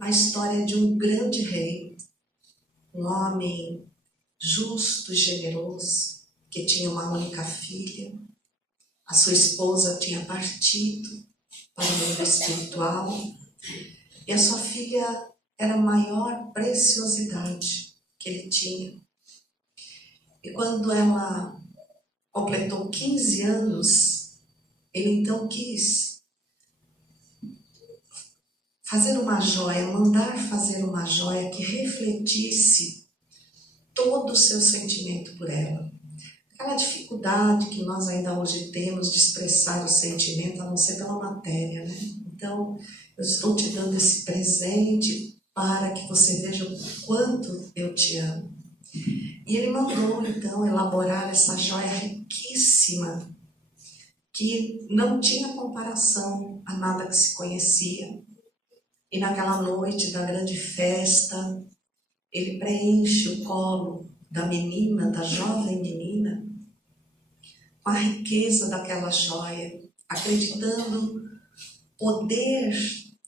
a história de um grande rei, um homem justo e generoso, que tinha uma única filha. A sua esposa tinha partido para o mundo espiritual e a sua filha era a maior preciosidade que ele tinha. E quando ela completou 15 anos, ele então quis fazer uma joia, mandar fazer uma joia que refletisse todo o seu sentimento por ela. Aquela dificuldade que nós ainda hoje temos de expressar o sentimento, a não ser pela matéria, né? Então, eu estou te dando esse presente para que você veja o quanto eu te amo. E ele mandou, então, elaborar essa joia riquíssima, que não tinha comparação a nada que se conhecia. E naquela noite da grande festa, ele preenche o colo da menina, da jovem menina, com a riqueza daquela joia, acreditando poder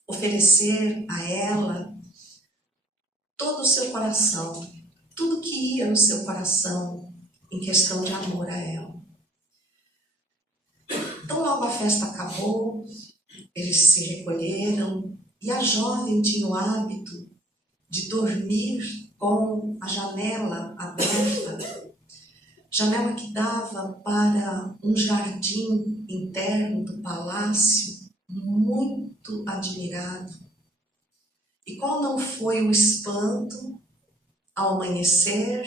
oferecer a ela todo o seu coração, tudo que ia no seu coração em questão de amor a ela. Então logo a festa acabou, eles se recolheram e a jovem tinha o hábito de dormir com a janela aberta, janela que dava para um jardim interno do palácio, muito admirado. E qual não foi o espanto, ao amanhecer,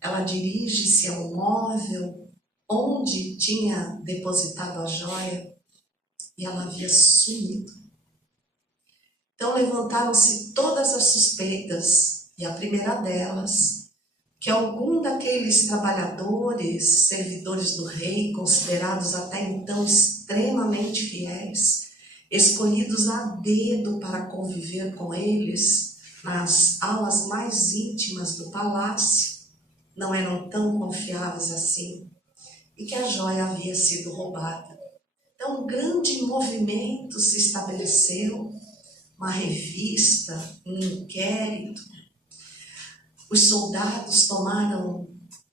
ela dirige-se ao móvel onde tinha depositado a joia e ela havia sumido. Então levantaram-se todas as suspeitas e a primeira delas, que algum daqueles trabalhadores, servidores do rei, considerados até então extremamente fiéis, escolhidos a dedo para conviver com eles nas alas mais íntimas do palácio, não eram tão confiáveis assim, e que a joia havia sido roubada. Então um grande movimento se estabeleceu, uma revista, um inquérito. Os soldados tomaram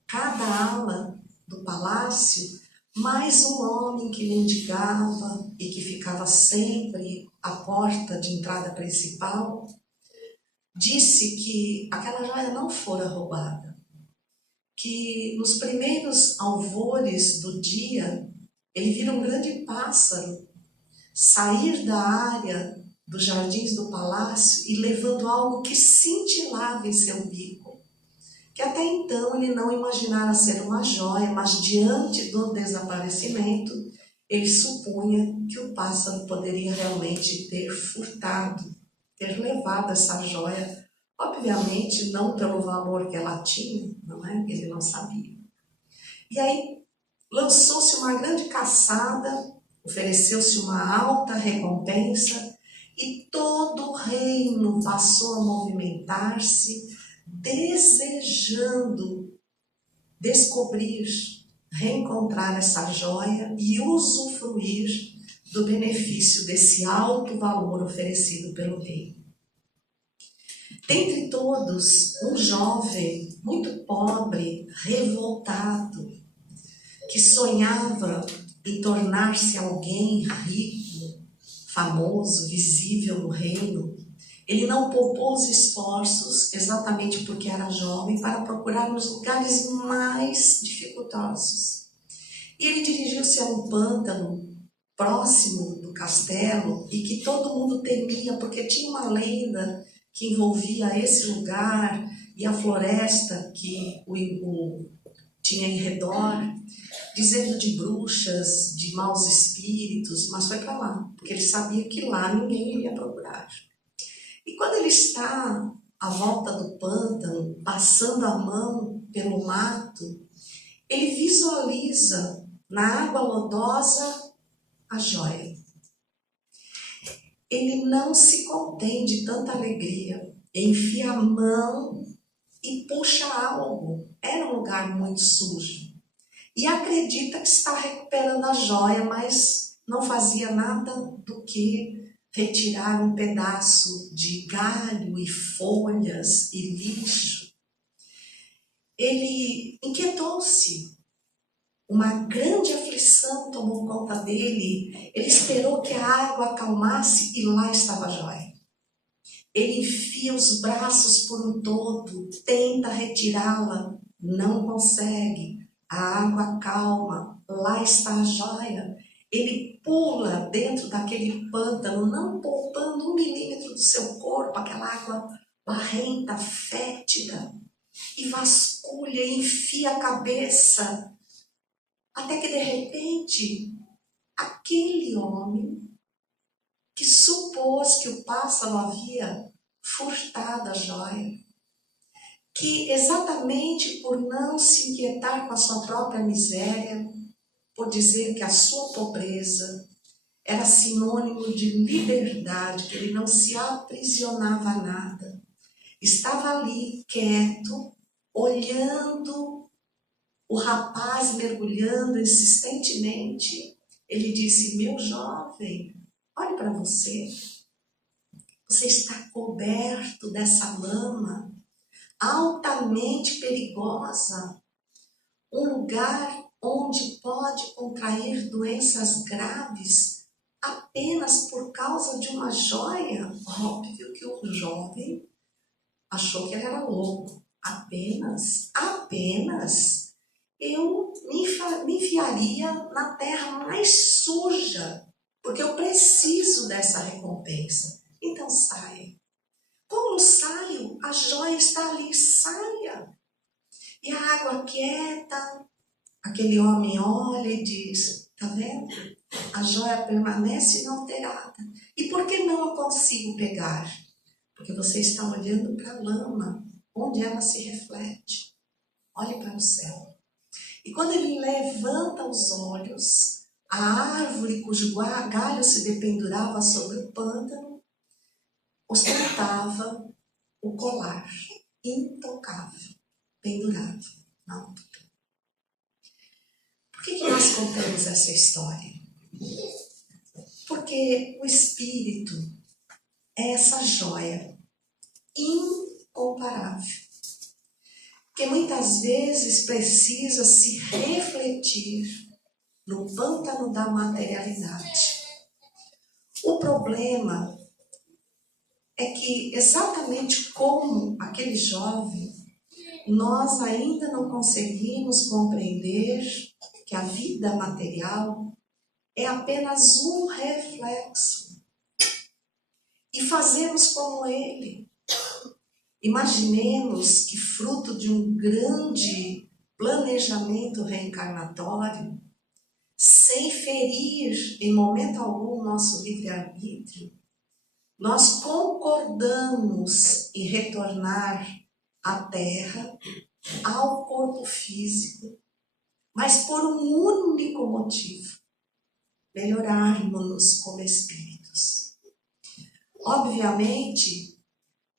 cada ala do palácio, mais um homem que mendigava e que ficava sempre à porta de entrada principal, disse que aquela joia não fora roubada, que nos primeiros alvores do dia ele vira um grande pássaro sair da área dos jardins do palácio e levando algo que cintilava em seu bico, que até então ele não imaginara ser uma joia, mas diante do desaparecimento, ele supunha que o pássaro poderia realmente ter furtado, ter levado essa joia, obviamente não pelo valor que ela tinha, não é? Ele não sabia. E aí lançou-se uma grande caçada, ofereceu-se uma alta recompensa e todo o reino passou a movimentar-se, desejando descobrir, reencontrar essa joia e usufruir do benefício desse alto valor oferecido pelo rei. Dentre todos, um jovem muito pobre, revoltado, que sonhava em tornar-se alguém rico, famoso, visível no reino, ele não poupou os esforços, exatamente porque era jovem, para procurar nos lugares mais dificultosos. E ele dirigiu-se a um pântano próximo do castelo e que todo mundo temia, porque tinha uma lenda que envolvia esse lugar e a floresta que o tinha em redor, dizendo de bruxas, de maus espíritos, mas foi para lá, porque ele sabia que lá ninguém iria procurar. E quando ele está à volta do pântano, passando a mão pelo mato, ele visualiza na água lodosa a joia. Ele não se contém de tanta alegria, enfia a mão e puxa algo. Era um lugar muito sujo. E acredita que está recuperando a joia, mas não fazia nada do que retirar um pedaço de galho e folhas e lixo, ele inquietou-se. Uma grande aflição tomou conta dele. Ele esperou que a água acalmasse e lá estava a joia. Ele enfia os braços por um todo, tenta retirá-la, não consegue. A água calma, lá está a joia. Ele pula dentro daquele pântano, não poupando 1 milímetro do seu corpo, aquela água barrenta, fétida, e vasculha, enfia a cabeça, até que de repente, aquele homem que supôs que o pássaro havia furtado a joia, que exatamente por não se inquietar com a sua própria miséria, por dizer que a sua pobreza era sinônimo de liberdade, que ele não se aprisionava a nada, estava ali quieto, olhando o rapaz mergulhando insistentemente. Ele disse: meu jovem, olhe para você. Você está coberto dessa lama altamente perigosa, um lugar onde pode contrair doenças graves apenas por causa de uma joia. Óbvio que o jovem achou que ele era louco. Apenas eu me enfiaria na terra mais suja, porque eu preciso dessa recompensa. Então saia. Como saio? A joia está ali, saia. E a água quieta, aquele homem olha e diz: tá vendo? A joia permanece inalterada. E por que não eu consigo pegar? Porque você está olhando para a lama, onde ela se reflete. Olhe para o céu. E quando ele levanta os olhos, a árvore cujo galho se dependurava sobre o pântano ostentava o colar intocável, pendurado na altura. Por que nós contamos essa história? Porque o Espírito é essa joia incomparável, que muitas vezes precisa se refletir no pântano da materialidade. O problema é que, exatamente como aquele jovem, nós ainda não conseguimos compreender que a vida material é apenas um reflexo. E fazemos como ele. Imaginemos que, fruto de um grande planejamento reencarnatório, sem ferir em momento algum o nosso livre-arbítrio, nós concordamos em retornar à Terra, ao corpo físico, mas por um único motivo: melhorarmos-nos como espíritos. Obviamente,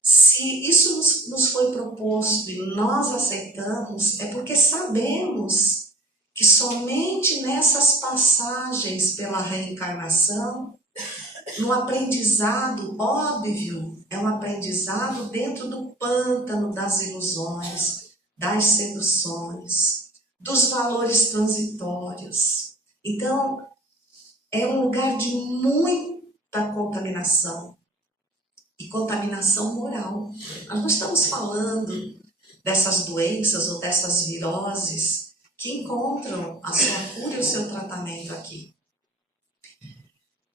se isso nos foi proposto e nós aceitamos, é porque sabemos que somente nessas passagens pela reencarnação, no aprendizado óbvio, é um aprendizado dentro do pântano das ilusões, das seduções, dos valores transitórios. Então, é um lugar de muita contaminação. E contaminação moral. Nós não estamos falando dessas doenças ou dessas viroses que encontram a sua cura e o seu tratamento aqui.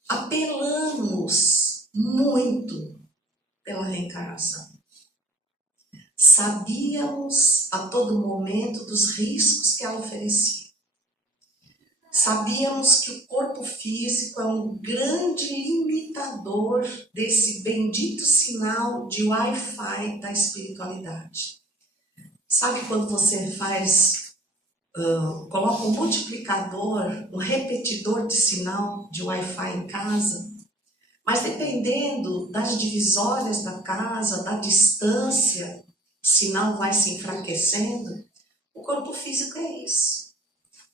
Apelamos muito pela reencarnação. Sabíamos a todo momento dos riscos que ela oferecia. Sabíamos que o corpo físico é um grande limitador desse bendito sinal de Wi-Fi da espiritualidade. Sabe quando você coloca um multiplicador, um repetidor de sinal de Wi-Fi em casa? Mas dependendo das divisórias da casa, da distância, o sinal vai se enfraquecendo. O corpo físico é isso.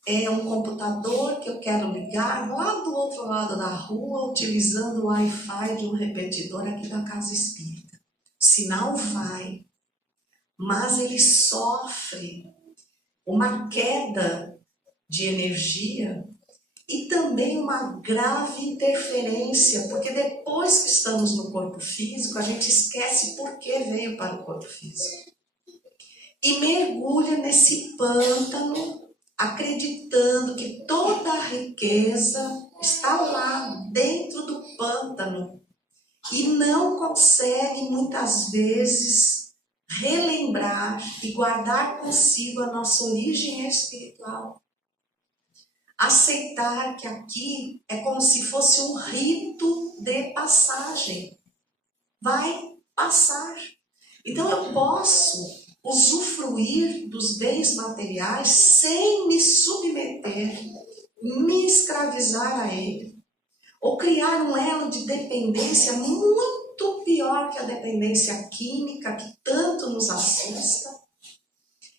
é um computador que eu quero ligar lá do outro lado da rua, utilizando o Wi-Fi de um repetidor aqui da casa espírita. O sinal vai, mas ele sofre uma queda de energia e também uma grave interferência, porque depois que estamos no corpo físico, a gente esquece por que veio para o corpo físico. E mergulha nesse pântano, acreditando que toda a riqueza está lá dentro do pântano e não consegue muitas vezes relembrar e guardar consigo a nossa origem espiritual. Aceitar que aqui é como se fosse um rito de passagem. Vai passar. Então eu posso usufruir dos bens materiais sem me submeter, me escravizar a ele, ou criar um elo de dependência muito pior que a dependência química, que tanto nos assusta,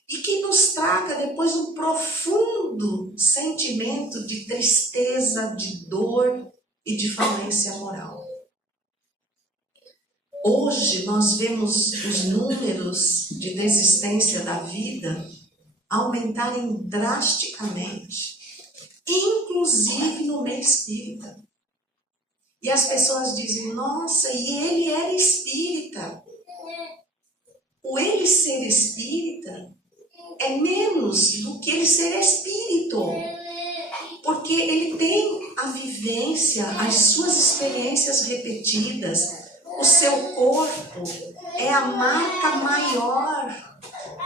e que nos traga depois um profundo sentimento de tristeza, de dor e de falência moral. Hoje nós vemos os números de desistência da vida aumentarem drasticamente, inclusive no meio espírita. E as pessoas dizem, nossa, e ele era espírita. O ele ser espírita é menos do que ele ser espírito, porque ele tem a vivência, as suas experiências repetidas. O seu corpo é a marca maior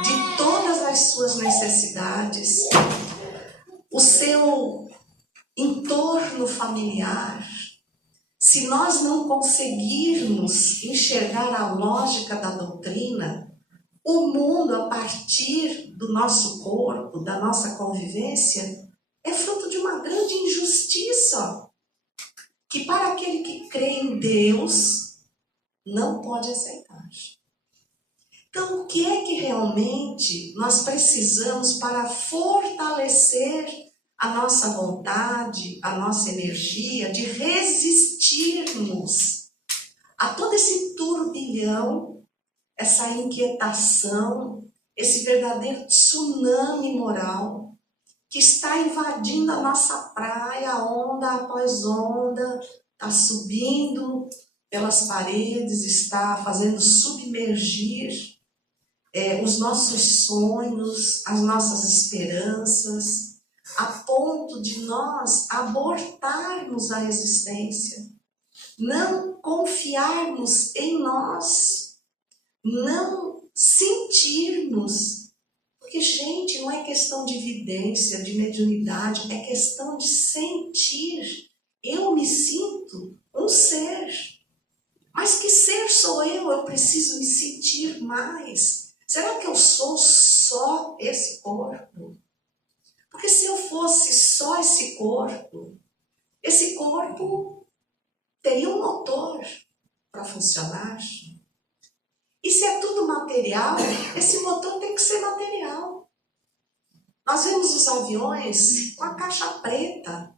de todas as suas necessidades. O seu entorno familiar. Se nós não conseguirmos enxergar a lógica da doutrina, o mundo a partir do nosso corpo, da nossa convivência, é fruto de uma grande injustiça, que para aquele que crê em Deus, não pode aceitar. Então, o que é que realmente nós precisamos para fortalecer a nossa vontade, a nossa energia de resistirmos a todo esse turbilhão, essa inquietação, esse verdadeiro tsunami moral que está invadindo a nossa praia, onda após onda, está subindo pelas paredes, está fazendo submergir os nossos sonhos, as nossas esperanças, a ponto de nós abortarmos a existência, não confiarmos em nós, não sentirmos. Porque, gente, não é questão de vidência, de mediunidade, é questão de sentir. Eu me sinto um ser. Mas que ser sou eu? Eu preciso me sentir mais. Será que eu sou só esse corpo? Porque se eu fosse só esse corpo teria um motor para funcionar. E se é tudo material, esse motor tem que ser material. Nós vemos os aviões com a caixa preta.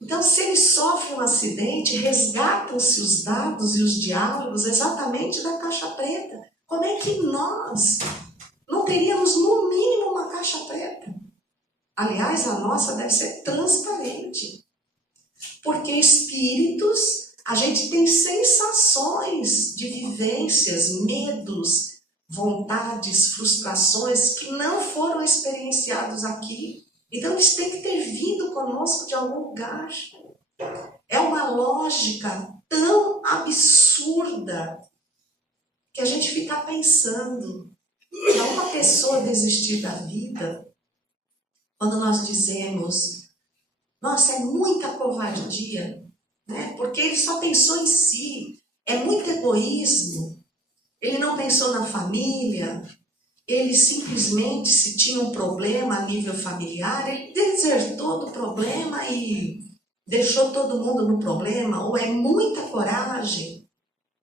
Então, se ele sofre um acidente, resgatam-se os dados e os diálogos exatamente da caixa preta. Como é que nós não teríamos, no mínimo, uma caixa preta? Aliás, a nossa deve ser transparente. Porque espíritos, a gente tem sensações de vivências, medos, vontades, frustrações que não foram experienciados aqui. Então, eles têm que ter vindo conosco de algum lugar. É uma lógica tão absurda que a gente fica pensando que uma pessoa desistir da vida, quando nós dizemos, nossa, é muita covardia, né? Porque ele só pensou em si, é muito egoísmo, ele não pensou na família, ele simplesmente, se tinha um problema a nível familiar, ele desertou do problema e deixou todo mundo no problema, ou é muita coragem,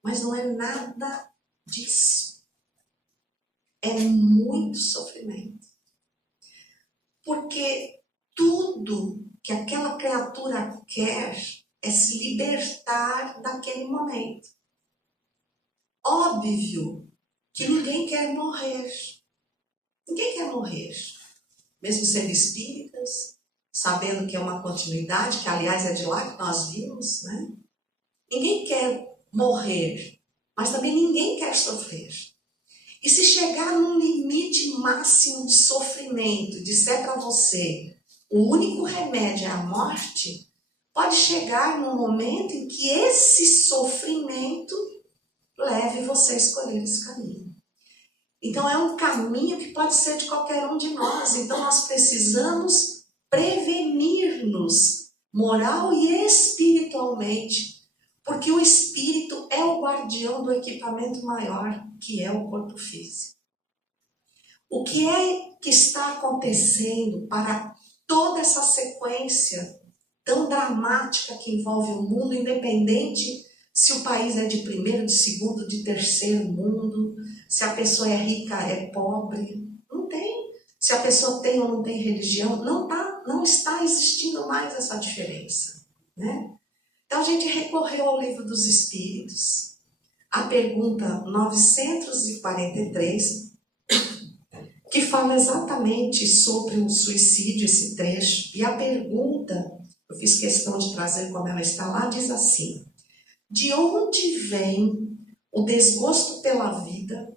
mas não é nada disso. É muito sofrimento. Porque tudo que aquela criatura quer é se libertar daquele momento. Óbvio que ninguém quer morrer. Ninguém quer morrer. Mesmo sendo espíritas, sabendo que é uma continuidade, que aliás é de lá que nós vimos, né? Ninguém quer morrer, mas também ninguém quer sofrer. E se chegar num limite máximo de sofrimento, disser para você, o único remédio é a morte, pode chegar num momento em que esse sofrimento leve você a escolher esse caminho. Então é um caminho que pode ser de qualquer um de nós. Então nós precisamos prevenir-nos moral e espiritualmente, porque o espírito é o guardião do equipamento maior, que é o corpo físico. O que é que está acontecendo para toda essa sequência tão dramática que envolve o mundo, independente se o país é de primeiro, de segundo, de terceiro mundo, se a pessoa é rica, é pobre, não tem. Se a pessoa tem ou não tem religião, não está existindo mais essa diferença, né? Então a gente recorreu ao Livro dos Espíritos, a pergunta 943, que fala exatamente sobre o suicídio, esse trecho. E a pergunta, eu fiz questão de trazer como ela está lá, diz assim: de onde vem o desgosto pela vida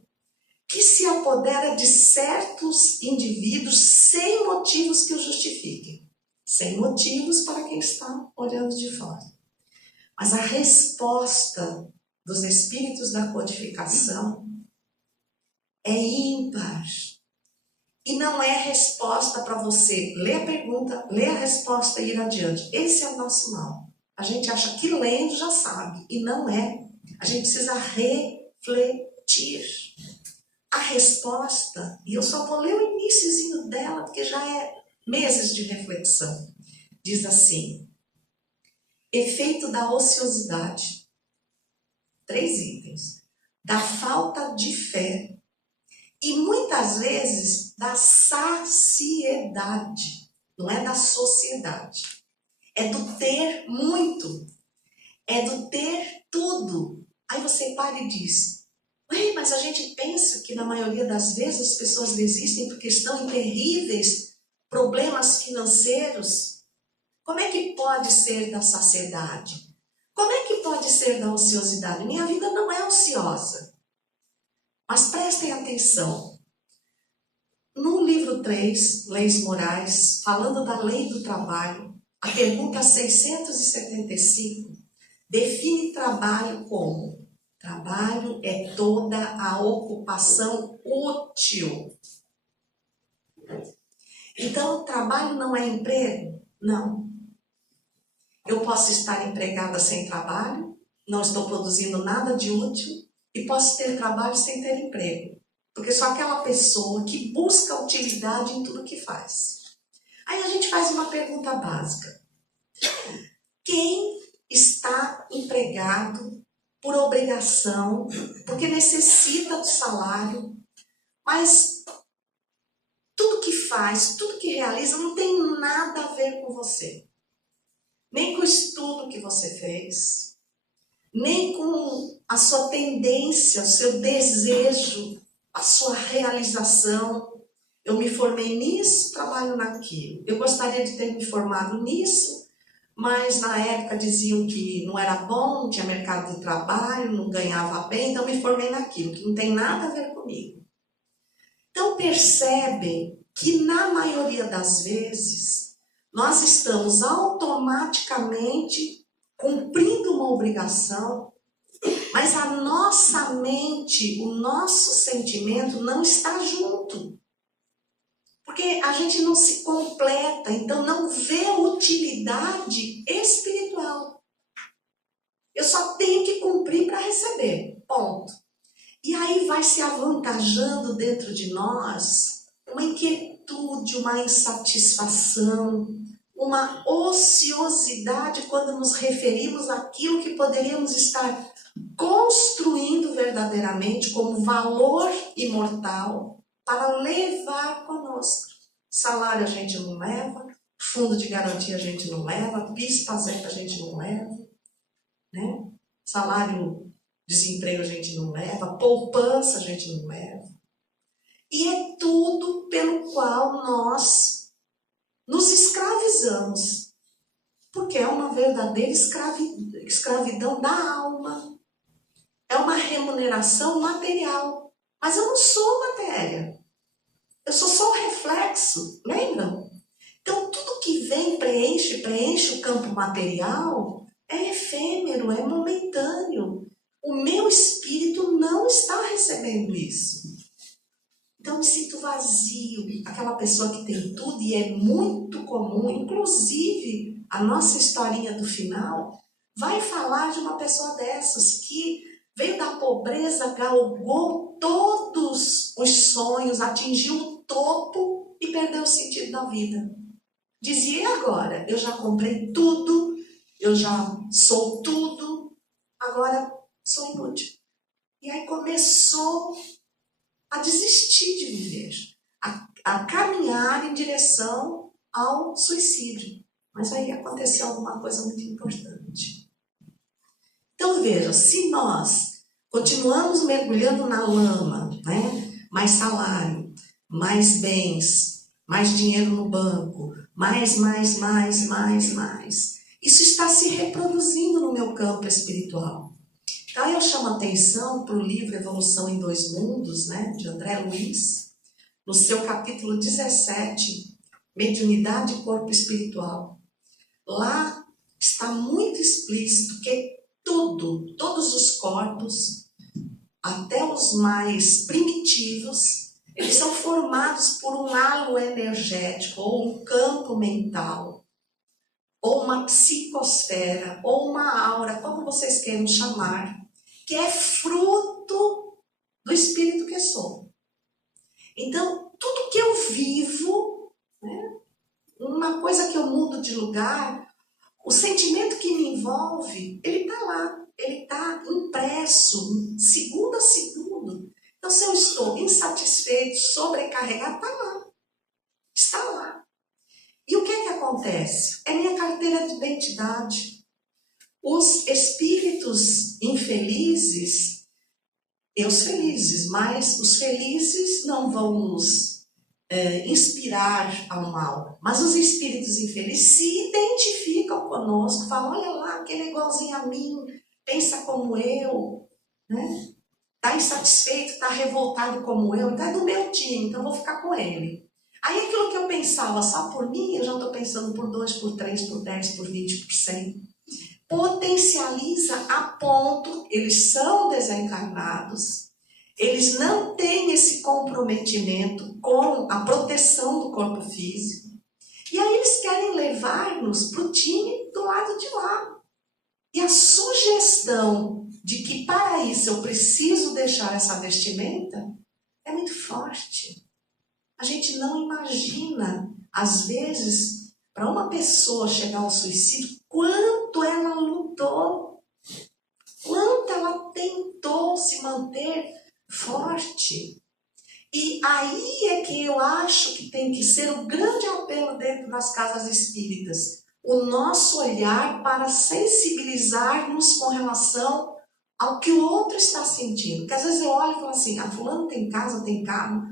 que se apodera de certos indivíduos sem motivos que o justifiquem? Sem motivos para quem está olhando de fora. Mas a resposta dos espíritos da codificação é ímpar. E não é resposta para você ler a pergunta, ler a resposta e ir adiante. Esse é o nosso mal. A gente acha que lendo já sabe, e não é. A gente precisa refletir. A resposta, e eu só vou ler o iniciozinho dela, porque já é meses de reflexão. Diz assim: efeito da ociosidade. 3 itens. Da falta de fé. E muitas vezes da saciedade. Não é da sociedade. É do ter muito. É do ter tudo. Aí você para e diz: ué, mas a gente pensa que na maioria das vezes as pessoas desistem porque estão em terríveis problemas financeiros. Como é que pode ser da saciedade? Como é que pode ser da ociosidade? Minha vida não é ociosa. Mas prestem atenção. No livro 3, Leis Morais, falando da lei do trabalho, a pergunta 675 define trabalho como: trabalho é toda a ocupação útil. Então, trabalho não é emprego? Não. Eu posso estar empregada sem trabalho, não estou produzindo nada de útil, e posso ter trabalho sem ter emprego. Porque sou aquela pessoa que busca utilidade em tudo que faz. Aí a gente faz uma pergunta básica. Quem está empregado por obrigação, porque necessita do salário, mas tudo que faz, tudo que realiza não tem nada a ver com você? Nem com o estudo que você fez, nem com a sua tendência, o seu desejo, a sua realização. Eu me formei nisso, trabalho naquilo. Eu gostaria de ter me formado nisso, mas na época diziam que não era bom, não tinha mercado de trabalho, não ganhava bem, então me formei naquilo, que não tem nada a ver comigo. Então percebem que na maioria das vezes nós estamos automaticamente cumprindo uma obrigação, mas a nossa mente, o nosso sentimento não está junto. Porque a gente não se completa, então não vê utilidade espiritual. Eu só tenho que cumprir para receber, ponto. E aí vai se avantajando dentro de nós uma inquietude, uma insatisfação, uma ociosidade quando nos referimos àquilo que poderíamos estar construindo verdadeiramente como valor imortal para levar conosco. Salário a gente não leva, fundo de garantia a gente não leva, PIS/PASEP a gente não leva, né? Salário, desemprego a gente não leva, poupança a gente não leva. E é tudo pelo qual nós nos escravizamos, porque é uma verdadeira escravidão da alma. É uma remuneração material. Mas eu não sou matéria. Eu sou só um reflexo, lembram? Então tudo que vem preenche o campo material, é efêmero, é momentâneo. O meu espírito não está recebendo isso. Então me sinto vazio, aquela pessoa que tem tudo, e é muito comum, inclusive a nossa historinha do final vai falar de uma pessoa dessas que veio da pobreza, galgou todos os sonhos, atingiu o topo e perdeu o sentido da vida. Dizia, e agora? Eu já comprei tudo, eu já sou tudo, agora sou inútil. E aí começou a desistir de viver, a caminhar em direção ao suicídio. Mas aí aconteceu alguma coisa muito importante. Então veja, se nós continuamos mergulhando na lama, né? Mais salário, mais bens, mais dinheiro no banco, mais. Isso está se reproduzindo no meu campo espiritual. Então eu chamo a atenção para o livro Evolução em Dois Mundos, né, de André Luiz, no seu capítulo 17, Mediunidade e Corpo Espiritual. Lá está muito explícito que todos os corpos, até os mais primitivos, eles são formados por um halo energético, ou um campo mental, ou uma psicosfera, ou uma aura, como vocês queiram chamar, que é fruto do espírito que sou. Então, tudo que eu vivo, né, uma coisa que eu mudo de lugar, o sentimento que me envolve, ele está lá, ele está impresso, segundo a segundo. Então, se eu estou insatisfeito, sobrecarregado, está lá. E o que é que acontece? É minha carteira de identidade. Os espíritos infelizes, e os felizes, mas os felizes não vão nos inspirar ao mal. Mas os espíritos infelizes se identificam conosco, falam, olha lá, aquele é igualzinho a mim, pensa como eu, né? Está insatisfeito, está revoltado como eu, está do meu time, então eu vou ficar com ele. Aí aquilo que eu pensava só por mim, eu já estou pensando por 2, por 3, por 10, por 20, por 100. Potencializa a ponto, eles são desencarnados, eles não têm esse comprometimento com a proteção do corpo físico, e aí eles querem levar-nos para o time do lado de lá. E a sugestão de que para isso eu preciso deixar essa vestimenta é muito forte. A gente não imagina, às vezes, para uma pessoa chegar ao suicídio, quanto ela lutou, quanto ela tentou se manter forte. E aí é que eu acho que tem que ser o grande apelo dentro das casas espíritas, o nosso olhar para sensibilizar-nos com relação ao que o outro está sentindo. Porque às vezes eu olho e falo assim, a fulano tem casa, tem carro,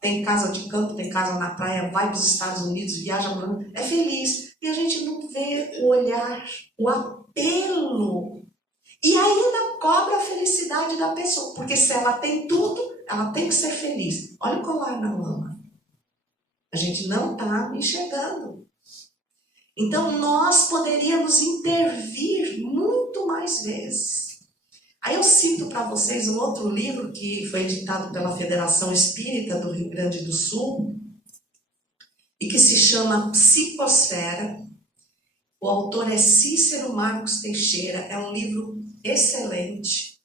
tem casa de campo, tem casa na praia, vai para os Estados Unidos, viaja, é feliz. E a gente não vê o olhar, o apelo. E ainda cobra a felicidade da pessoa. Porque se ela tem tudo, ela tem que ser feliz. Olha o colar na lama. A gente não está enxergando. Então nós poderíamos intervir muito mais vezes. Aí eu cito para vocês um outro livro que foi editado pela Federação Espírita do Rio Grande do Sul e que se chama Psicosfera. O autor é Cícero Marcos Teixeira, é um livro excelente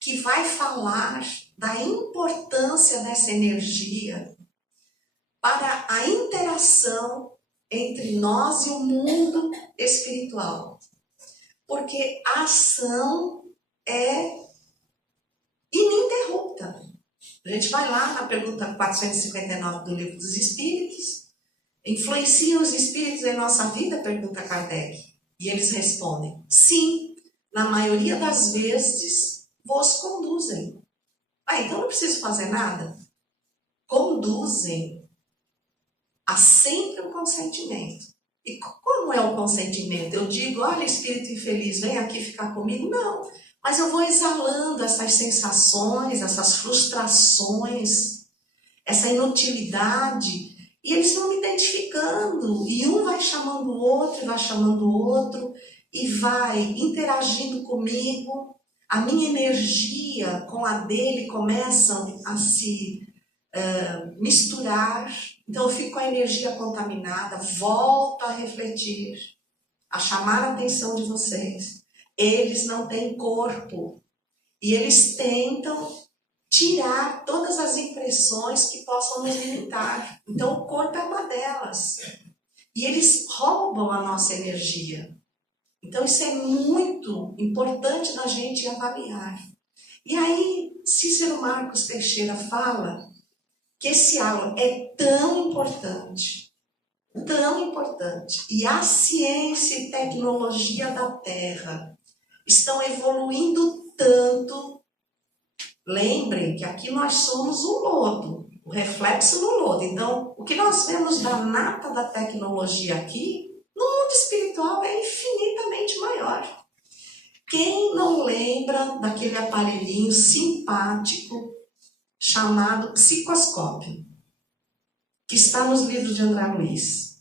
que vai falar da importância dessa energia para a interação entre nós e o mundo espiritual. Porque a ação é ininterrupta. A gente vai lá na pergunta 459 do Livro dos Espíritos Influenciam os espíritos em nossa vida? Pergunta Kardec. E eles respondem, sim, na maioria das vezes vos conduzem. Então não preciso fazer nada? Conduzem. Há sempre um consentimento. E como é o consentimento? Eu digo, olha, espírito infeliz, vem aqui ficar comigo? Não. Mas eu vou exalando essas sensações, essas frustrações, essa inutilidade, e eles vão me identificando, e um vai chamando o outro, e vai chamando o outro, e vai interagindo comigo, a minha energia com a dele começam a se misturar, então eu fico com a energia contaminada, volto a refletir, a chamar a atenção de vocês. Eles não têm corpo, e eles tentam tirar todas as impressões que possam nos limitar. Então o corpo é uma delas. E eles roubam a nossa energia. Então isso é muito importante da gente avaliar. E aí Cícero Marcos Teixeira fala que esse aula é tão importante, e a ciência e tecnologia da Terra estão evoluindo tanto. Lembrem que aqui nós somos o lodo, o reflexo no lodo. Então, o que nós vemos da nata da tecnologia aqui, no mundo espiritual é infinitamente maior. Quem não lembra daquele aparelhinho simpático chamado psicoscópio, que está nos livros de André Luiz,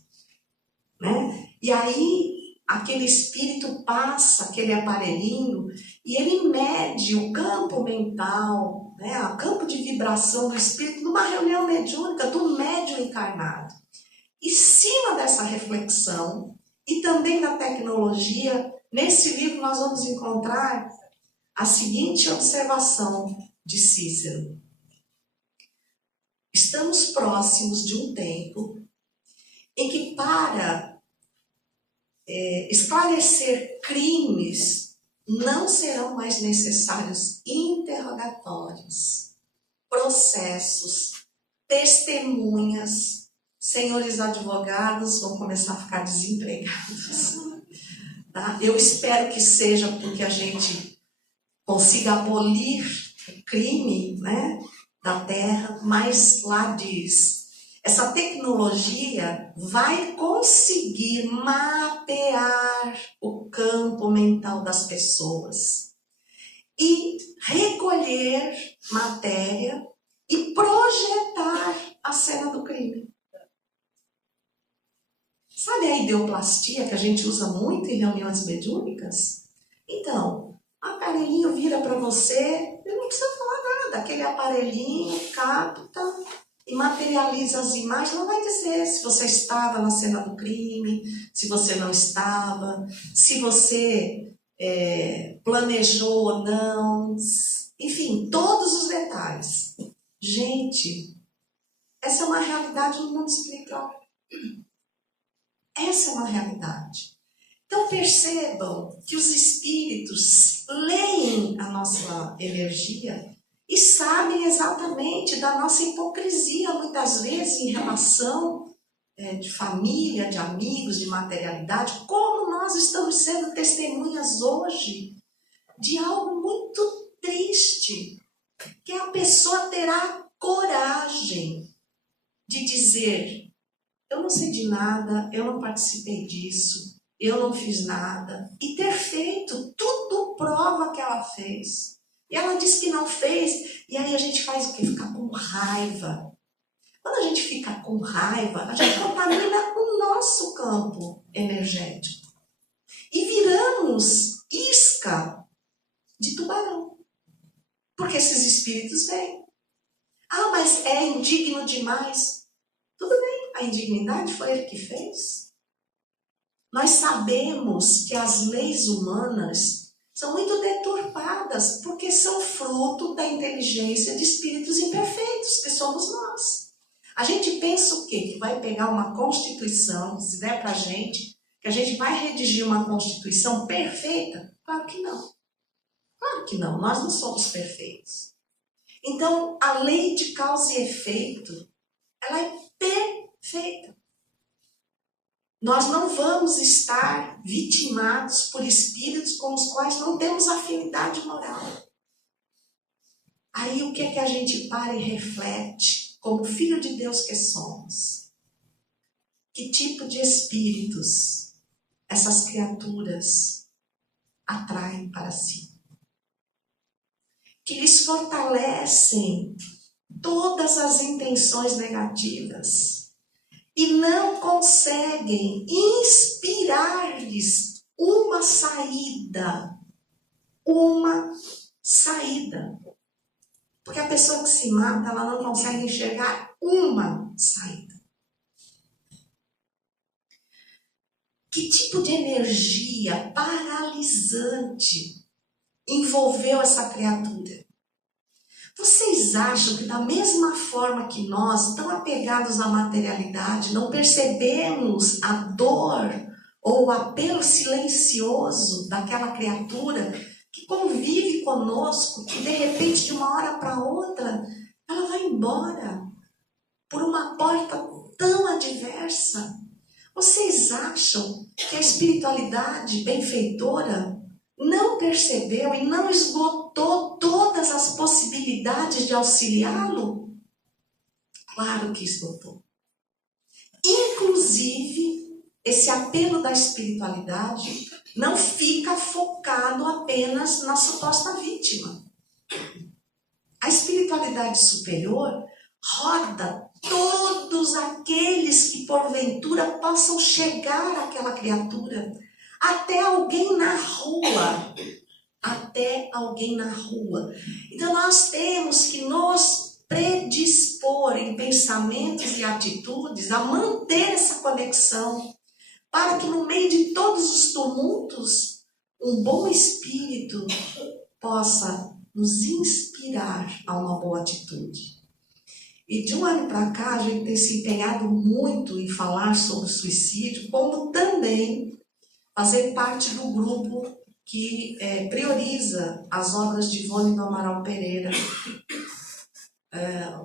né? E aí, aquele espírito passa aquele aparelhinho e ele mede o campo mental, né, o campo de vibração do espírito numa reunião mediúnica do médium encarnado. Em cima dessa reflexão e também da tecnologia, nesse livro nós vamos encontrar a seguinte observação de Cícero. Estamos próximos de um tempo em que, para esclarecer crimes, não serão mais necessários interrogatórios, processos, testemunhas. Senhores advogados vão começar a ficar desempregados. Tá? Eu espero que seja porque a gente consiga abolir o crime, né, da Terra, mas lá diz, essa tecnologia vai conseguir mapear o campo mental das pessoas e recolher matéria e projetar a cena do crime. Sabe a ideoplastia que a gente usa muito em reuniões mediúnicas? Então, o aparelhinho vira para você, ele não precisa falar nada, aquele aparelhinho capta e materializa as imagens, não vai dizer se você estava na cena do crime, se você não estava, se você planejou ou não, enfim, todos os detalhes. Gente, essa é uma realidade no mundo espiritual. Essa é uma realidade. Então percebam que os espíritos leem a nossa energia e sabem exatamente da nossa hipocrisia, muitas vezes, em relação de família, de amigos, de materialidade, como nós estamos sendo testemunhas hoje de algo muito triste, que a pessoa terá coragem de dizer: eu não sei de nada, eu não participei disso, eu não fiz nada, e ter feito, tudo prova que ela fez. E ela diz que não fez, e aí a gente faz o quê? Ficar com raiva. Quando a gente fica com raiva, a gente contamina o nosso campo energético. E viramos isca de tubarão. Porque esses espíritos vêm. Ah, mas é indigno demais. Tudo bem, a indignidade foi ele que fez. Nós sabemos que as leis humanas são muito deturpadas, porque são fruto da inteligência de espíritos imperfeitos, que somos nós. A gente pensa o quê? Que vai pegar uma Constituição, se der para a gente, que a gente vai redigir uma Constituição perfeita? Claro que não. Claro que não, nós não somos perfeitos. Então, a lei de causa e efeito, ela é perfeita. Nós não vamos estar vitimados por espíritos com os quais não temos afinidade moral. Aí o que é que a gente para e reflete, como filho de Deus que somos? Que tipo de espíritos essas criaturas atraem para si? Que lhes fortalecem todas as intenções negativas e não conseguem inspirar-lhes uma saída. Porque a pessoa que se mata, ela não consegue enxergar uma saída. Que tipo de energia paralisante envolveu essa criatura? Vocês acham que da mesma forma que nós, tão apegados à materialidade, não percebemos a dor ou o apelo silencioso daquela criatura que convive conosco, que de repente, de uma hora para outra, ela vai embora por uma porta tão adversa? Vocês acham que a espiritualidade benfeitora não percebeu e não esgotou todas as possibilidades de auxiliá-lo? Claro que esgotou. Inclusive, esse apelo da espiritualidade não fica focado apenas na suposta vítima. A espiritualidade superior roda todos aqueles que porventura possam chegar àquela criatura, até alguém na rua. Então nós temos que nos predispor em pensamentos e atitudes a manter essa conexão, para que no meio de todos os tumultos, um bom espírito possa nos inspirar a uma boa atitude. E de um ano para cá, a gente tem se empenhado muito em falar sobre suicídio, como também fazer parte do grupo que prioriza as obras de Ivone do Amaral Pereira,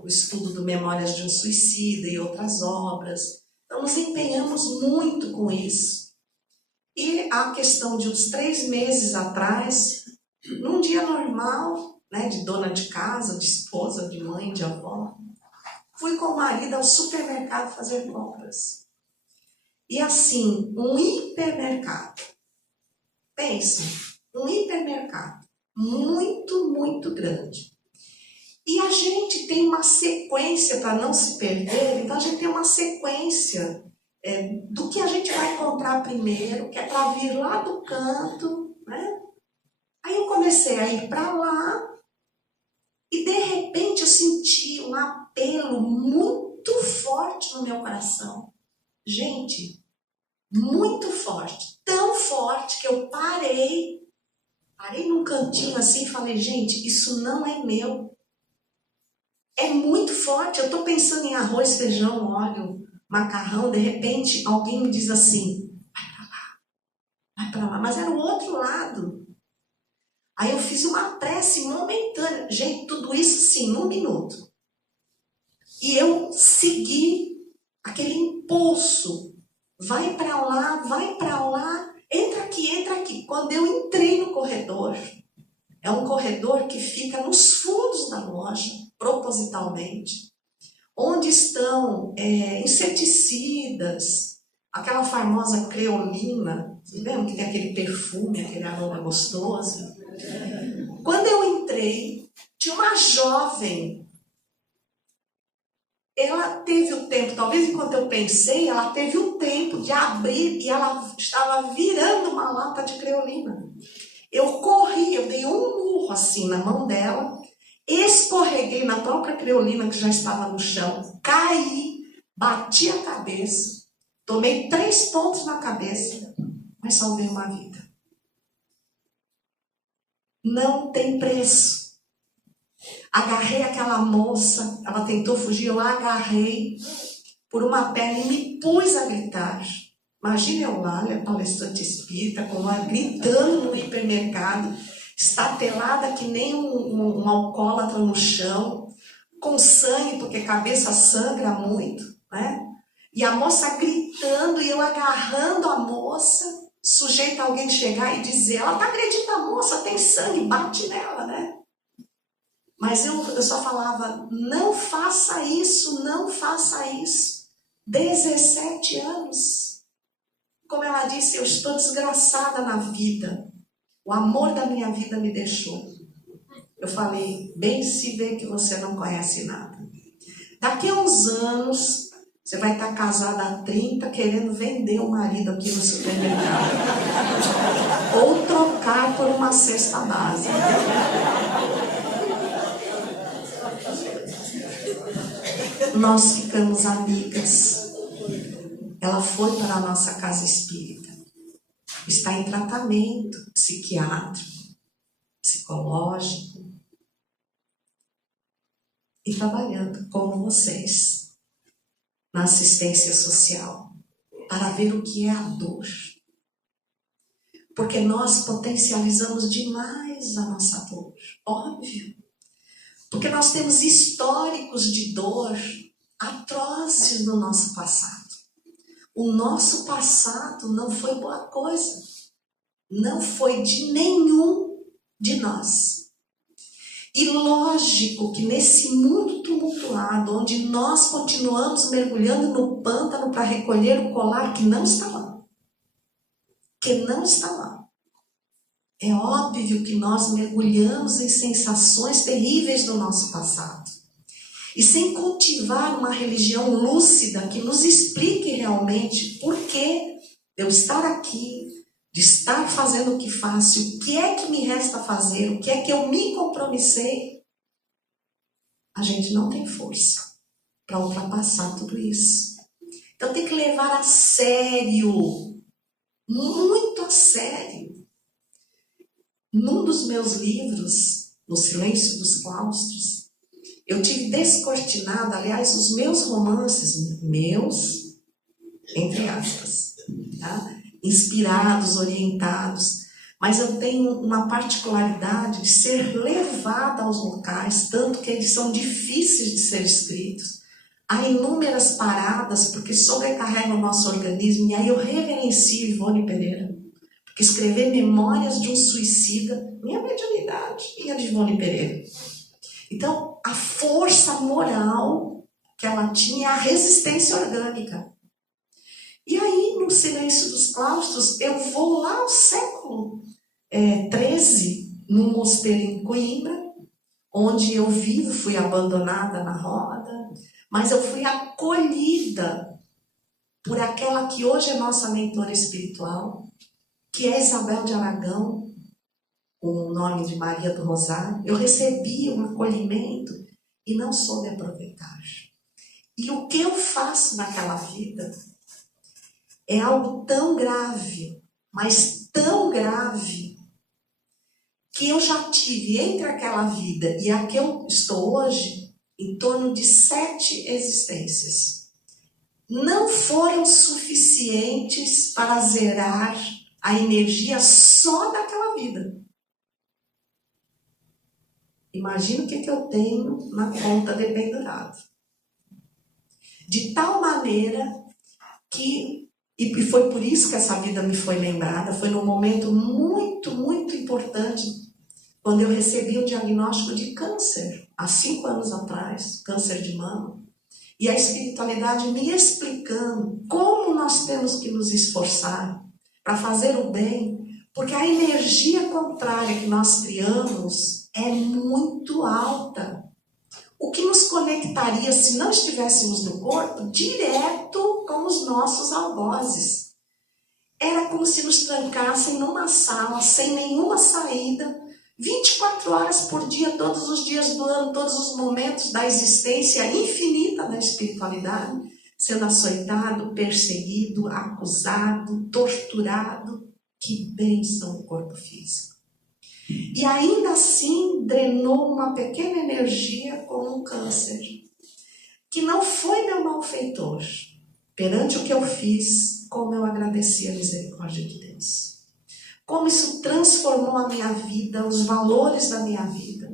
o estudo do Memórias de um Suicida e outras obras. Então, nos empenhamos muito com isso. E a questão de uns 3 meses atrás, num dia normal, né, de dona de casa, de esposa, de mãe, de avó, fui com o marido ao supermercado fazer compras. E assim, um hipermercado. Pense, um hipermercado muito, muito grande. E a gente tem uma sequência para não se perder, então a gente tem uma sequência do que a gente vai encontrar primeiro, que é para vir lá do canto, né? Aí eu comecei a ir para lá e de repente eu senti um apelo muito forte no meu coração. Gente, muito forte, tão forte que eu parei num cantinho assim e falei, gente, isso não é meu. É muito forte, eu estou pensando em arroz, feijão, óleo, macarrão, de repente alguém me diz assim, vai para lá, mas era o outro lado. Aí eu fiz uma prece momentânea, gente, tudo isso sim, num minuto. E eu segui aquele impulso, vai para lá, entra aqui. Quando eu entrei no corredor, é um corredor que fica nos fundos da loja, propositalmente, onde estão inseticidas, aquela famosa creolina, vocês lembram que tem aquele perfume, aquele aroma gostoso? Quando eu entrei, tinha uma jovem, ela teve o tempo, talvez enquanto eu pensei, ela teve o tempo de abrir e ela estava virando uma lata de creolina. Eu corri, eu dei um murro assim na mão dela, escorreguei na própria creolina que já estava no chão, caí, bati a cabeça, tomei 3 pontos na cabeça, mas salvei uma vida. Não tem preço. Agarrei aquela moça, ela tentou fugir, eu agarrei por uma perna e me pus a gritar. Imagina eu lá, palestrante espírita, com ela gritando no hipermercado, estatelada que nem um alcoólatra no chão, com sangue, porque a cabeça sangra muito, né? E a moça gritando e eu agarrando a moça, sujeita a alguém chegar e dizer, ela tá agredindo a moça, tem sangue, bate nela, né? Mas eu só falava, não faça isso, não faça isso. 17 anos. Como ela disse, eu estou desgraçada na vida. O amor da minha vida me deixou. Eu falei, bem se vê que você não conhece nada. Daqui a uns anos, você vai estar casada há 30, querendo vender o marido aqui no supermercado. Ou trocar por uma cesta básica. Nós ficamos amigas. Ela foi para a nossa casa espírita. Está em tratamento psiquiátrico, psicológico. E trabalhando como vocês, na assistência social, para ver o que é a dor. Porque nós potencializamos demais a nossa dor, óbvio. Porque nós temos históricos de dor atrozes no nosso passado. O nosso passado não foi boa coisa. Não foi de nenhum de nós. E lógico que nesse mundo tumultuado, onde nós continuamos mergulhando no pântano para recolher o colar que não está lá. Que não está lá. É óbvio que nós mergulhamos em sensações terríveis do nosso passado. E sem cultivar uma religião lúcida que nos explique realmente por que eu estar aqui, de estar fazendo o que faço, o que é que me resta fazer, o que é que eu me compromissei, a gente não tem força para ultrapassar tudo isso. Então tem que levar a sério, muito a sério. Num dos meus livros, No Silêncio dos Claustros, eu tive descortinado, aliás, os meus romances, meus, entre aspas, tá? Inspirados, orientados, mas eu tenho uma particularidade de ser levada aos locais, tanto que eles são difíceis de ser escritos. Há inúmeras paradas, porque sobrecarrega o nosso organismo, e aí eu reverencio Ivone Pereira, porque escrever Memórias de um Suicida, minha mediunidade, e a de Ivone Pereira. Então, a força moral que ela tinha, a resistência orgânica. E aí, no Silêncio dos Claustros, eu vou lá ao século XIII, num mosteiro em Coimbra, onde eu vivo, fui abandonada na roda, mas eu fui acolhida por aquela que hoje é nossa mentora espiritual, que é Isabel de Aragão, com o nome de Maria do Rosário. Eu recebi um acolhimento e não soube aproveitar. E o que eu faço naquela vida é algo tão grave, mas tão grave, que eu já tive entre aquela vida e a que eu estou hoje, em torno de 7 existências. Não foram suficientes para zerar a energia só daquela vida. Imagina o que eu tenho na conta dependurado. De tal maneira que, e foi por isso que essa vida me foi lembrada, foi num momento muito, muito importante, quando eu recebi um diagnóstico de câncer, há 5 anos atrás, câncer de mama, e a espiritualidade me explicando como nós temos que nos esforçar para fazer o bem, porque a energia contrária que nós criamos é muito alta. O que nos conectaria, se não estivéssemos no corpo, direto com os nossos algozes. Era como se nos trancassem numa sala, sem nenhuma saída, 24 horas por dia, todos os dias do ano, todos os momentos da existência infinita da espiritualidade, sendo açoitado, perseguido, acusado, torturado. Que bênção o corpo físico. E ainda assim drenou uma pequena energia como um câncer, que não foi meu malfeitor. Perante o que eu fiz, como eu agradeci a misericórdia de Deus. Como isso transformou a minha vida, os valores da minha vida.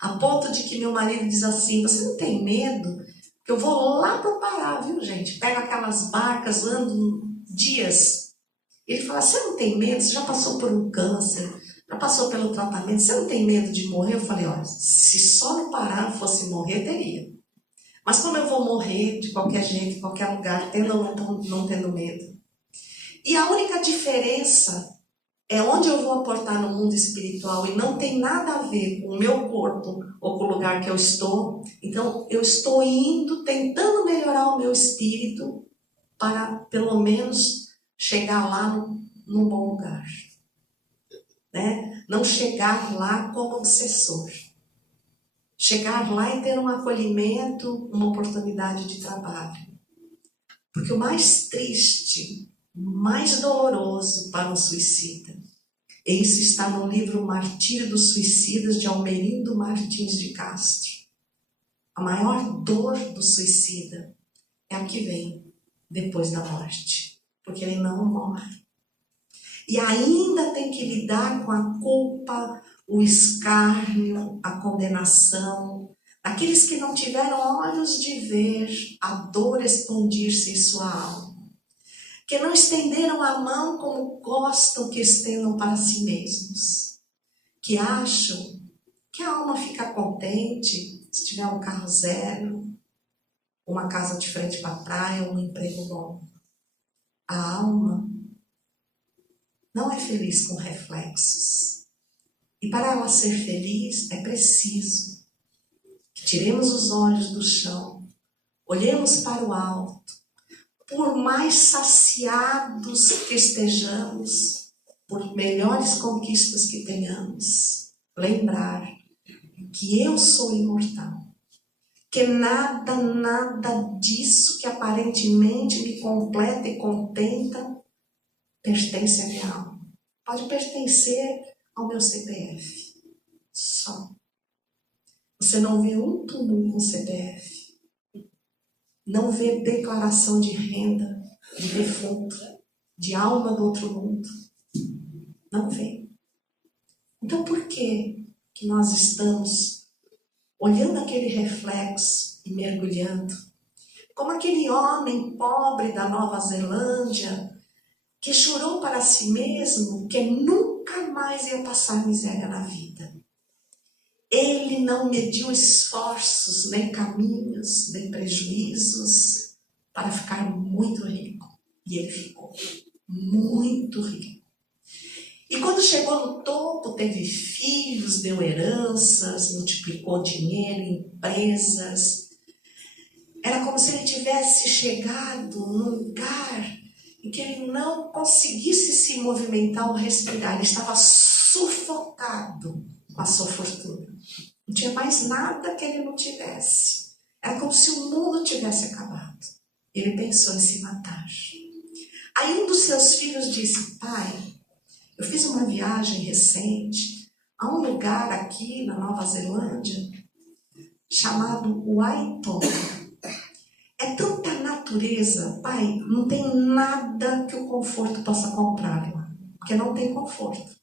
A ponto de que meu marido diz assim, você não tem medo que eu vou lá para o Pará, viu, gente? Pego aquelas barcas, ando dias. Ele fala, você não tem medo? Você já passou por um câncer, já passou pelo tratamento, você não tem medo de morrer? Eu falei, olha, se só no Pará fosse morrer, teria. Mas como eu vou morrer de qualquer jeito, em qualquer lugar, tendo ou não tendo medo? E a única diferença é onde eu vou aportar no mundo espiritual e não tem nada a ver com o meu corpo ou com o lugar que eu estou. Então, eu estou indo, tentando melhorar o meu espírito para, pelo menos, chegar lá num bom lugar. Né? Não chegar lá como obsessor. Chegar lá e ter um acolhimento, uma oportunidade de trabalho. Porque o mais triste, mais doloroso para um suicida, isso está no livro Martírio dos Suicidas, de Almerindo Martins de Castro. A maior dor do suicida é a que vem depois da morte, porque ele não morre. E ainda tem que lidar com a culpa, o escárnio, a condenação, daqueles que não tiveram olhos de ver a dor expandir-se em sua alma, que não estenderam a mão como gostam que estendam para si mesmos, que acham que a alma fica contente se tiver um carro zero, uma casa de frente para a praia, um emprego bom. A alma não é feliz com reflexos. E para ela ser feliz é preciso que tiremos os olhos do chão, olhemos para o alto, por mais saciados que estejamos, por melhores conquistas que tenhamos, lembrar que eu sou imortal, que nada disso que aparentemente me completa e contenta pertence à minha alma. Pode pertencer ao meu CPF, só. Você não vê um túmulo com CPF. Não vê declaração de renda, de defunto, de alma do outro mundo. Não vê. Então por que nós estamos olhando aquele reflexo e mergulhando? Como aquele homem pobre da Nova Zelândia que jurou para si mesmo que nunca mais ia passar miséria na vida. Ele não mediu esforços, nem caminhos, nem prejuízos para ficar muito rico. E ele ficou muito rico. E quando chegou no topo, teve filhos, deu heranças, multiplicou dinheiro, empresas. Era como se ele tivesse chegado num lugar em que ele não conseguisse se movimentar ou respirar. Ele estava sufocado com a sua fortuna. Não tinha mais nada que ele não tivesse. Era como se o mundo tivesse acabado. Ele pensou em se matar. Aí um dos seus filhos disse, pai, eu fiz uma viagem recente a um lugar aqui na Nova Zelândia chamado Waiton. É tanta natureza, pai, não tem nada que o conforto possa comprar lá. Porque não tem conforto,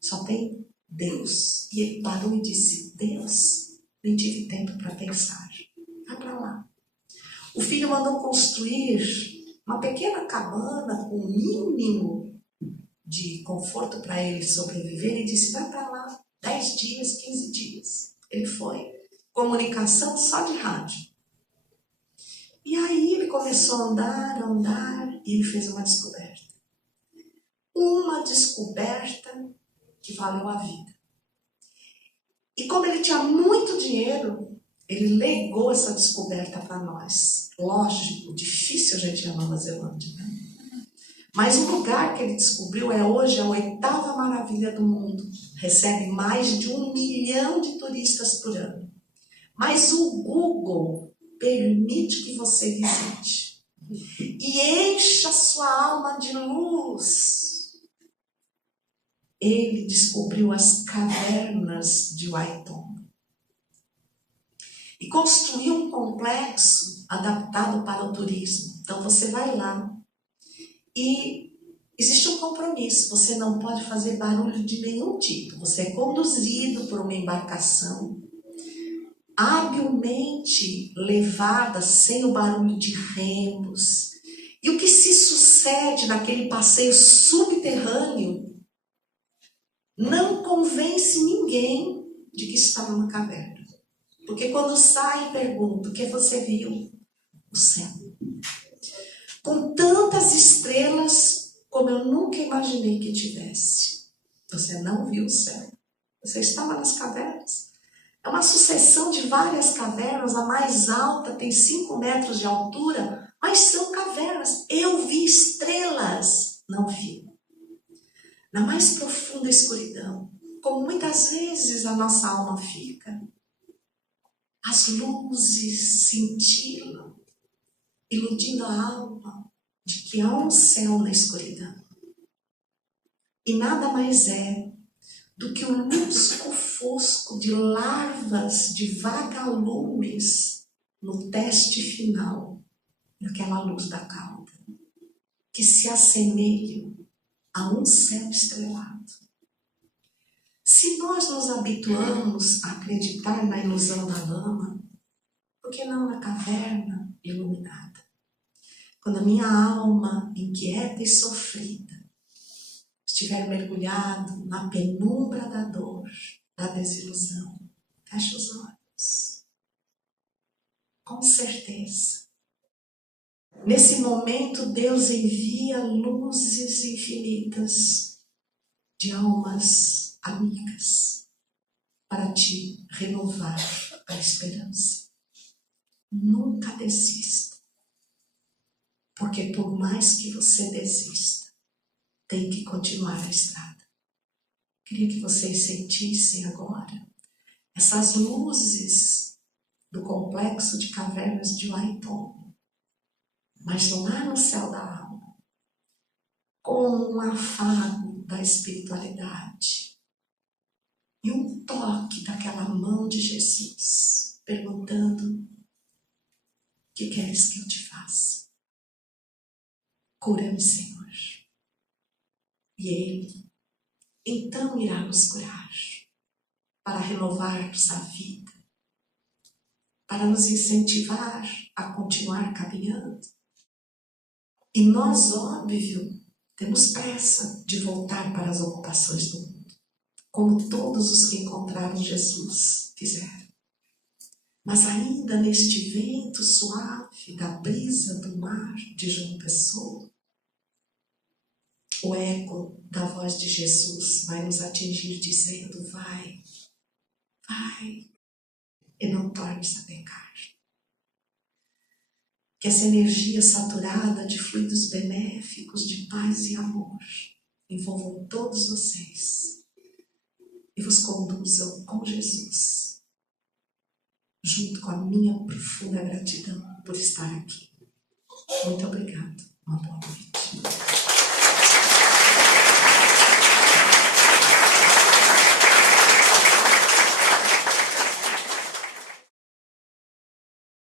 só tem Deus. E ele parou e disse, Deus, nem tive tempo para pensar. Vai para lá. O filho mandou construir uma pequena cabana com o mínimo de conforto para ele sobreviver e disse, vai para lá 10 dias, 15 dias. Ele foi. Comunicação só de rádio. E aí ele começou a andar e ele fez uma descoberta. Uma descoberta que valeu a vida. E como ele tinha muito dinheiro, ele legou essa descoberta para nós. Lógico, difícil a gente ir à Nova Zelândia, né? Mas o lugar que ele descobriu é hoje a 8ª maravilha do mundo. Recebe mais de 1 milhão de turistas por ano. Mas o Google permite que você visite. E encha sua alma de luz. Ele descobriu as cavernas de Waiton. E construiu um complexo adaptado para o turismo. Então você vai lá. E existe um compromisso, você não pode fazer barulho de nenhum tipo. Você é conduzido por uma embarcação habilmente levada sem o barulho de remos. E o que se sucede naquele passeio subterrâneo não convence ninguém de que está numa caverna. Porque quando sai, pergunta: o que você viu? O céu. Com tantas estrelas como eu nunca imaginei que tivesse. Você não viu o céu. Você estava nas cavernas. É uma sucessão de várias cavernas. A mais alta tem 5 metros de altura, mas são cavernas. Eu vi estrelas. Não vi. Na mais profunda escuridão, como muitas vezes a nossa alma fica, as luzes cintilam, iludindo a alma de que há um céu na escuridão. E nada mais é do que o lusco fosco de larvas de vagalumes no teste final daquela luz da cauda, que se assemelham a um céu estrelado. Se nós nos habituamos a acreditar na ilusão da lama, por que não na caverna iluminada? Quando a minha alma, inquieta e sofrida, estiver mergulhado na penumbra da dor, da desilusão, feche os olhos. Com certeza, nesse momento Deus envia luzes infinitas de almas amigas para te renovar a esperança. Nunca desista, porque por mais que você desista, tem que continuar a estrada. Queria que vocês sentissem agora essas luzes do complexo de cavernas de Waiton, mas lá no céu da alma, com um afago da espiritualidade e um toque daquela mão de Jesus, perguntando: o que queres que eu te faça? Cura-me, Senhor. E Ele então irá nos curar, para renovar-nos a vida, para nos incentivar a continuar caminhando. E nós, óbvio, temos pressa de voltar para as ocupações do mundo, como todos os que encontraram Jesus fizeram. Mas ainda neste vento suave da brisa do mar de João Pessoa, o eco da voz de Jesus vai nos atingir dizendo: vai, vai, e não tornes a pecar. Que essa energia saturada de fluidos benéficos, de paz e amor, envolvam todos vocês e vos conduzam com Jesus, junto com a minha profunda gratidão por estar aqui. Muito obrigada. Uma boa noite.